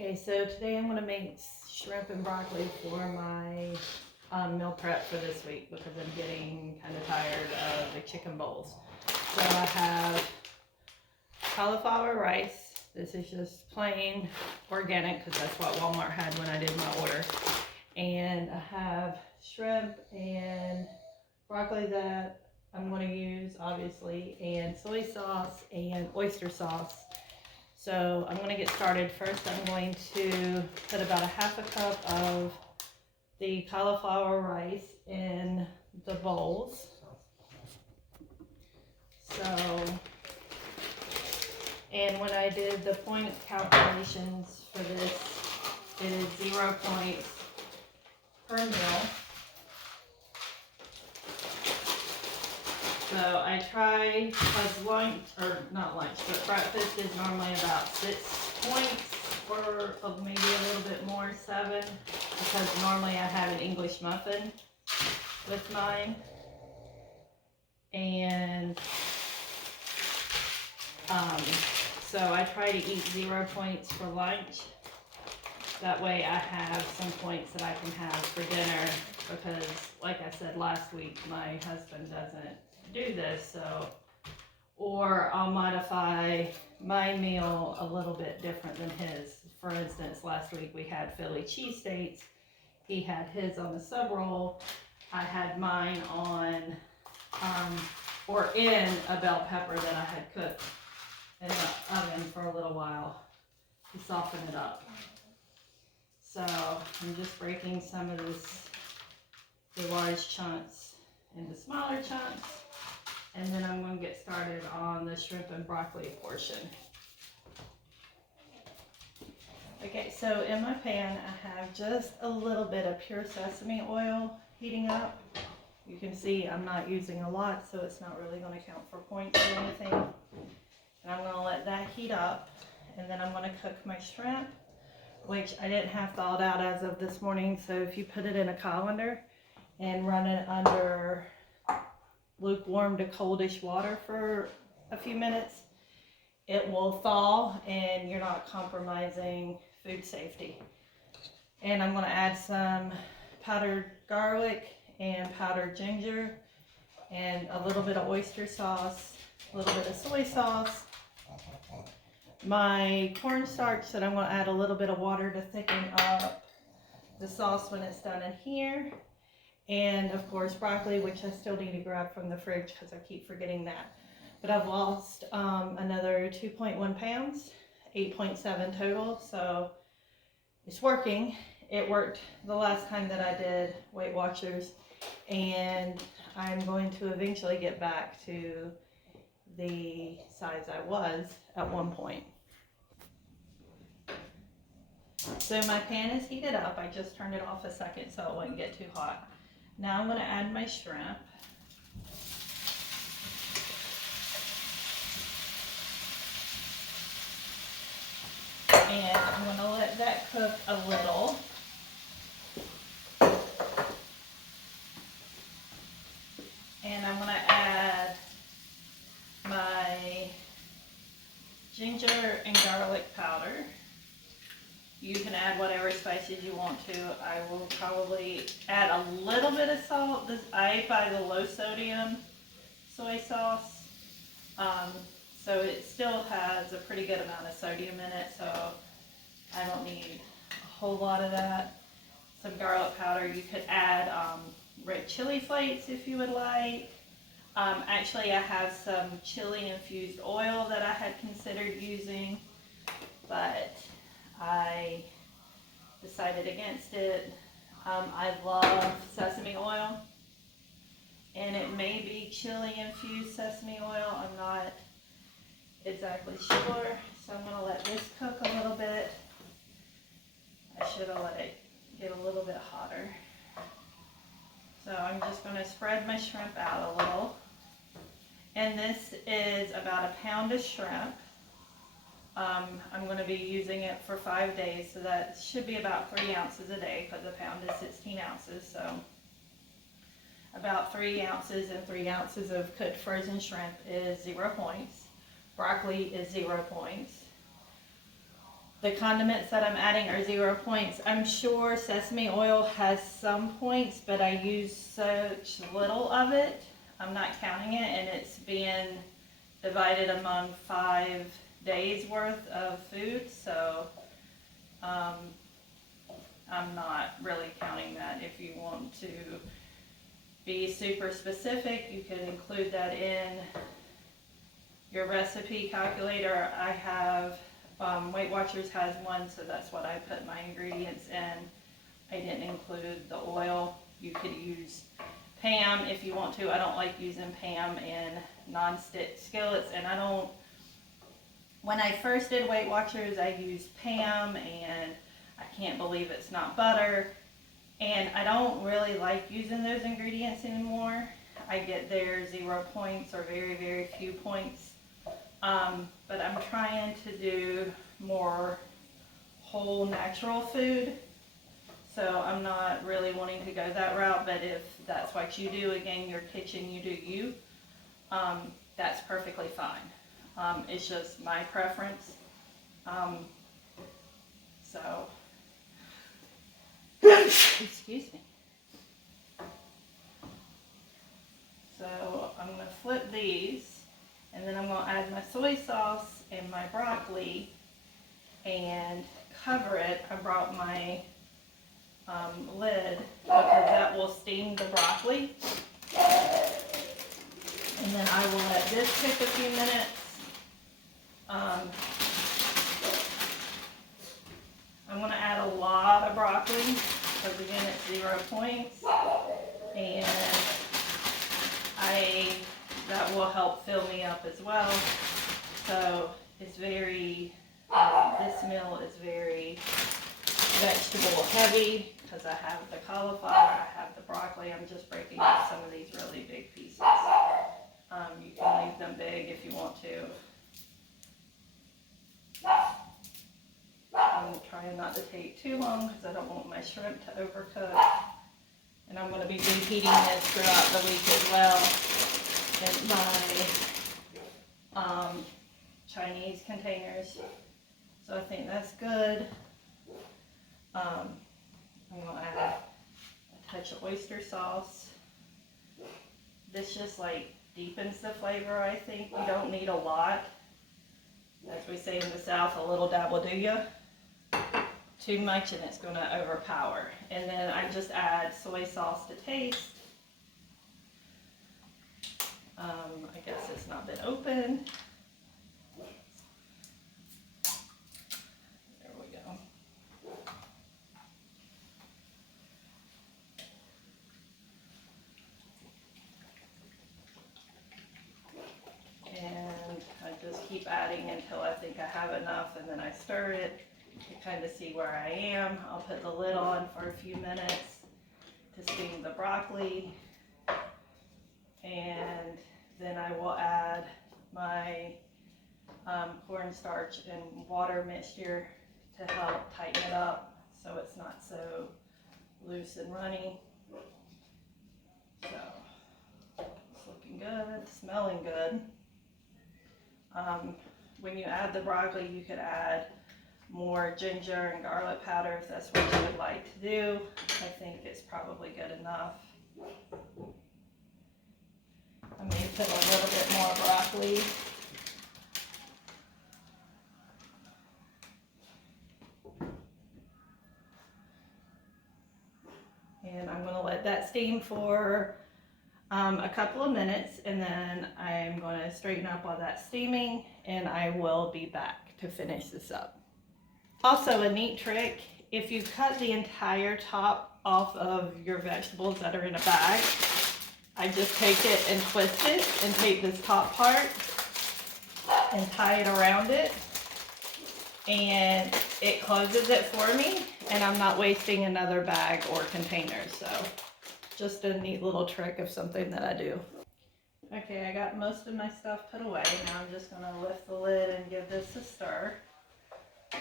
Okay, so today I'm gonna make shrimp and broccoli for my meal prep for this week because I'm getting kind of tired of the chicken bowls. So I have cauliflower rice. This is just plain organic because that's what Walmart had when I did my order. And I have shrimp and broccoli that I'm going to use, obviously, and soy sauce and oyster sauce. So I'm going to get started. First, I'm going to put about a half a cup of the cauliflower rice in the bowls. So, and when I did the point calculations for this, it is 0 points per meal. So I try, because lunch, or not lunch, but breakfast is normally about 6 points, or maybe a little bit more, 7, because normally I have an English muffin with mine. And so I try to eat 0 points for lunch. That way I have some points that I can have for dinner, because like I said last week, my husband doesn't do this, so, or I'll modify my meal a little bit different than his. For instance, last week we had Philly cheesesteaks. He had his on the sub roll. I had mine on, or in a bell pepper that I had cooked in the oven for a little while to soften it up. So I'm just breaking some of the large chunks into smaller chunks. And then I'm going to get started on the shrimp and broccoli portion. Okay, so in my pan I have just a little bit of pure sesame oil heating up. You can see I'm not using a lot, so it's not really going to count for points or anything. And I'm going to let that heat up, and then I'm going to cook my shrimp, which I didn't have thawed out as of this morning. So if you put it in a colander and run it under lukewarm to coldish water for a few minutes, it will thaw and you're not compromising food safety. And I'm going to add some powdered garlic and powdered ginger and a little bit of oyster sauce, a little bit of soy sauce, my cornstarch that I'm going to add a little bit of water to thicken up the sauce when it's done in here. And of course broccoli, which I still need to grab from the fridge because I keep forgetting that. But I've lost another 2.1 pounds, 8.7 total, so it's working. It worked the last time that I did Weight Watchers, and I'm going to eventually get back to the size I was at one point. So my pan is heated up. I just turned it off a second so it wouldn't get too hot. Now I'm going to add my shrimp. And I'm going to let that cook a little. And I'm going to add my ginger and garlic powder. You can add whatever spices you want to. I will probably add a little bit of salt. I buy the low sodium soy sauce. So it still has a pretty good amount of sodium in it, so I don't need a whole lot of that. Some garlic powder. You could add red chili flakes if you would like. Actually, I have some chili infused oil that I had considered using, but I decided against it. I love sesame oil, and it may be chili infused sesame oil. I'm not exactly sure, so I'm going to let this cook a little bit. I should have let it get a little bit hotter. So I'm just going to spread my shrimp out a little, and this is about a pound of shrimp. I'm going to be using it for 5 days, so that should be about 3 ounces a day because a pound is 16 ounces. So about 3 ounces, and 3 ounces of cooked frozen shrimp is 0 points. Broccoli is 0 points. The condiments that I'm adding are 0 points. I'm sure sesame oil has some points, but I use such little of it. I'm not counting it, and it's being divided among 5 days worth of food, so I'm not really counting that. If you want to be super specific, you could include that in your recipe calculator. I have, Weight Watchers has one, so that's what I put my ingredients in. I didn't include the oil. You could use Pam if you want to. I don't like using Pam in non-stick skillets, and when I first did Weight Watchers, I used Pam, and I can't believe it's not butter. And I don't really like using those ingredients anymore. I get their 0 points or very, very few points. But I'm trying to do more whole natural food. So I'm not really wanting to go that route, but if that's what you do, again, your kitchen, you do you, that's perfectly fine. It's just my preference. So, excuse me. So I'm going to flip these, and then I'm going to add my soy sauce and my broccoli and cover it. I brought my lid because that will steam the broccoli. And then I will let this cook a few minutes. I'm going to add a lot of broccoli because again it's 0 points, and that will help fill me up as well. So it's very, this meal is very vegetable heavy because I have the cauliflower, I have the broccoli. I'm just breaking up some of these really big pieces. You can leave them big if you want to. I'm trying not to take too long because I don't want my shrimp to overcook. And I'm going to be reheating this throughout the week as well in my Chinese containers. So I think that's good. I'm going to add a touch of oyster sauce. This just like deepens the flavor, I think. You don't need a lot. As we say in the South, a little dab will do ya. Too much and it's going to overpower. And then I just add soy sauce to taste. I guess it's not been opened. There we go. And I just keep adding until I think I have enough, and then I stir it to kind of see where I am. I'll put the lid on for a few minutes to steam the broccoli, and then I will add my cornstarch and water mixture to help tighten it up so it's not so loose and runny. So it's looking good, smelling good. When you add the broccoli, you could add more ginger and garlic powder if that's what you would like to do. I think it's probably good enough. I may put a little bit more broccoli. And I'm going to let that steam for a couple of minutes, and then I'm going to straighten up while that's steaming, and I will be back to finish this up. Also, a neat trick, if you cut the entire top off of your vegetables that are in a bag, I just take it and twist it and take this top part and tie it around it, and it closes it for me, and I'm not wasting another bag or container. So just a neat little trick of something that I do. Okay, I got most of my stuff put away. Now I'm just going to lift the lid and give this a stir. I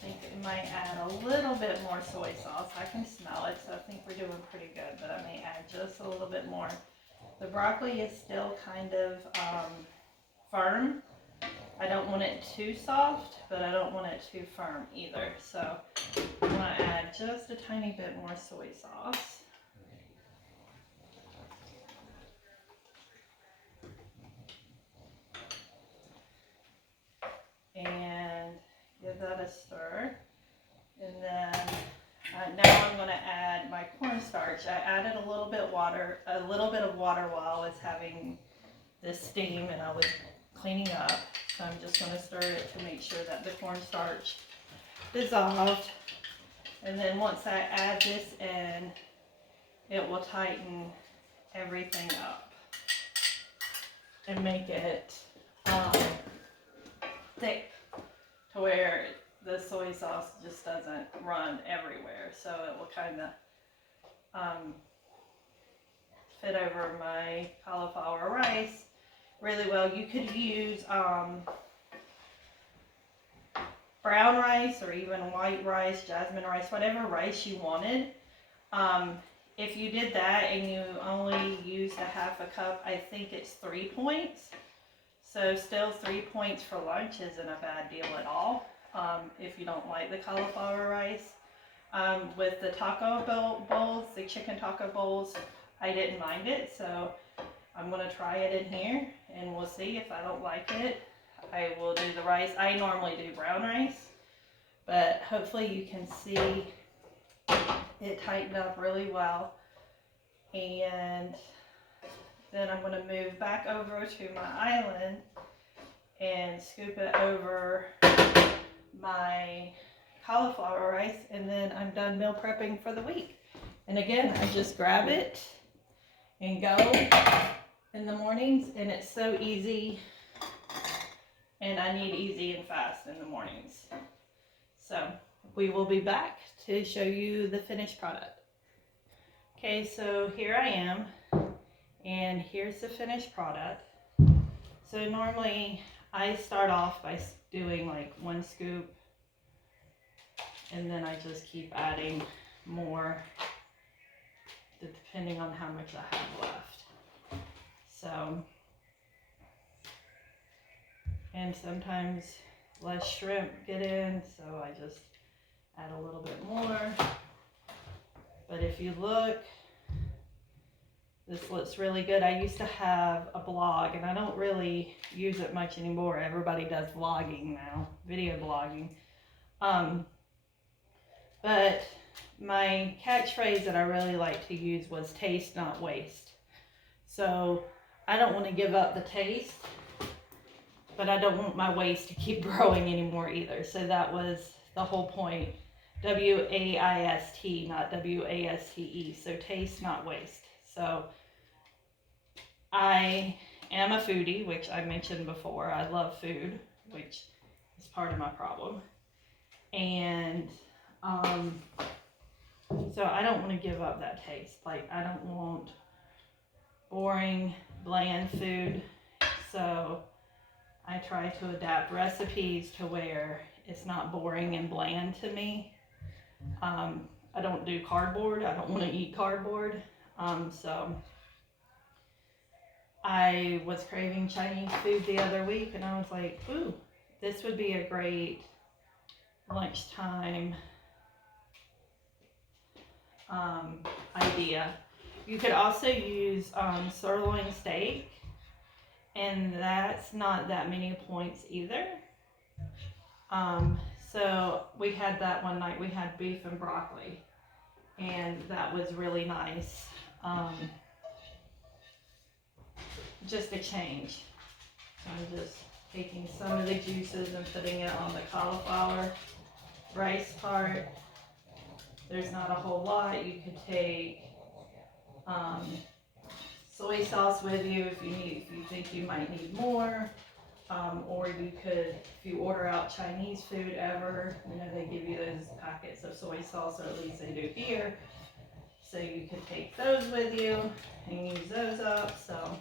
think I might add a little bit more soy sauce. I can smell it, so I think we're doing pretty good, but I may add just a little bit more. The broccoli is still kind of firm, I don't want it too soft, but I don't want it too firm either. So I'm going to add just a tiny bit more soy sauce. And give that a stir. And then now I'm going to add my cornstarch. I added a little bit of water while I was having this steam and I was cleaning up. So I'm just going to stir it to make sure that the cornstarch dissolved. And then once I add this in, it will tighten everything up and make it thick to where the soy sauce just doesn't run everywhere. So it will kind of fit over my cauliflower rice really well. You could use brown rice or even white rice, jasmine rice, whatever rice you wanted. If you did that and you only used a half a cup, I think it's 3 points. So still 3 points for lunch isn't a bad deal at all. If you don't like the cauliflower rice. With the taco bowls, the chicken taco bowls, I didn't mind it, so I'm going to try it in here and we'll see. If I don't like it, I will do the rice. I normally do brown rice, but hopefully you can see it tightened up really well. And then I'm going to move back over to my island and scoop it over my cauliflower rice, and then I'm done meal prepping for the week. And again, I just grab it and go in the mornings, and it's so easy, and I need easy and fast in the mornings. So we will be back to show you the finished product. Okay, so here I am, and here's the finished product. So normally I start off by doing like 1 scoop, and then I just keep adding more depending on how much I have left. So, and sometimes less shrimp get in, so I just add a little bit more. But if you look, this looks really good. I used to have a blog, and I don't really use it much anymore. Everybody does vlogging now, video blogging. But my catchphrase that I really like to use was taste, not waste. So I don't want to give up the taste, but I don't want my waste to keep growing anymore either. So that was the whole point. W-A-I-S-T, not W-A-S-T-E. So taste, not waste. So I am a foodie, which I mentioned before. I love food, which is part of my problem. And so I don't want to give up that taste. Like, I don't want boring, bland food. So I try to adapt recipes to where it's not boring and bland to me. I don't do cardboard. I don't want to eat cardboard. So I was craving Chinese food the other week, and I was like, ooh, this would be a great lunchtime idea. You could also use sirloin steak, and that's not that many points either. So we had that one night. We had beef and broccoli, and that was really nice. Just a change. So I'm just taking some of the juices and putting it on the cauliflower rice part. There's not a whole lot. You could take soy sauce with you if you think you might need more, or you could, if you order out Chinese food ever, you know they give you those packets of soy sauce, or at least they do here. So you could take those with you and use those up. So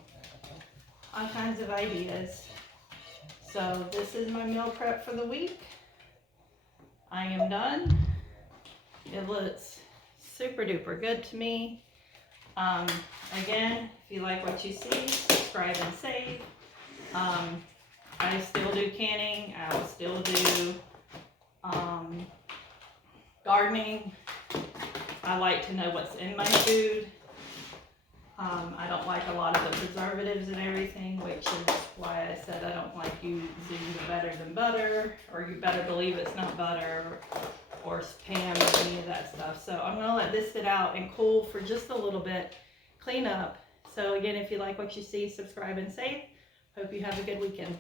all kinds of ideas. So this is my meal prep for the week. I am done. It looks super duper good to me. Again, if you like what you see, subscribe and save. I still do canning. I will still do gardening. I like to know what's in my food. I don't like a lot of the preservatives and everything, which is why I said I don't like using the better than butter, or you better believe it's not butter, or Spam, or any of that stuff. So I'm gonna let this sit out and cool for just a little bit, clean up. So again, if you like what you see, subscribe and save. Hope you have a good weekend.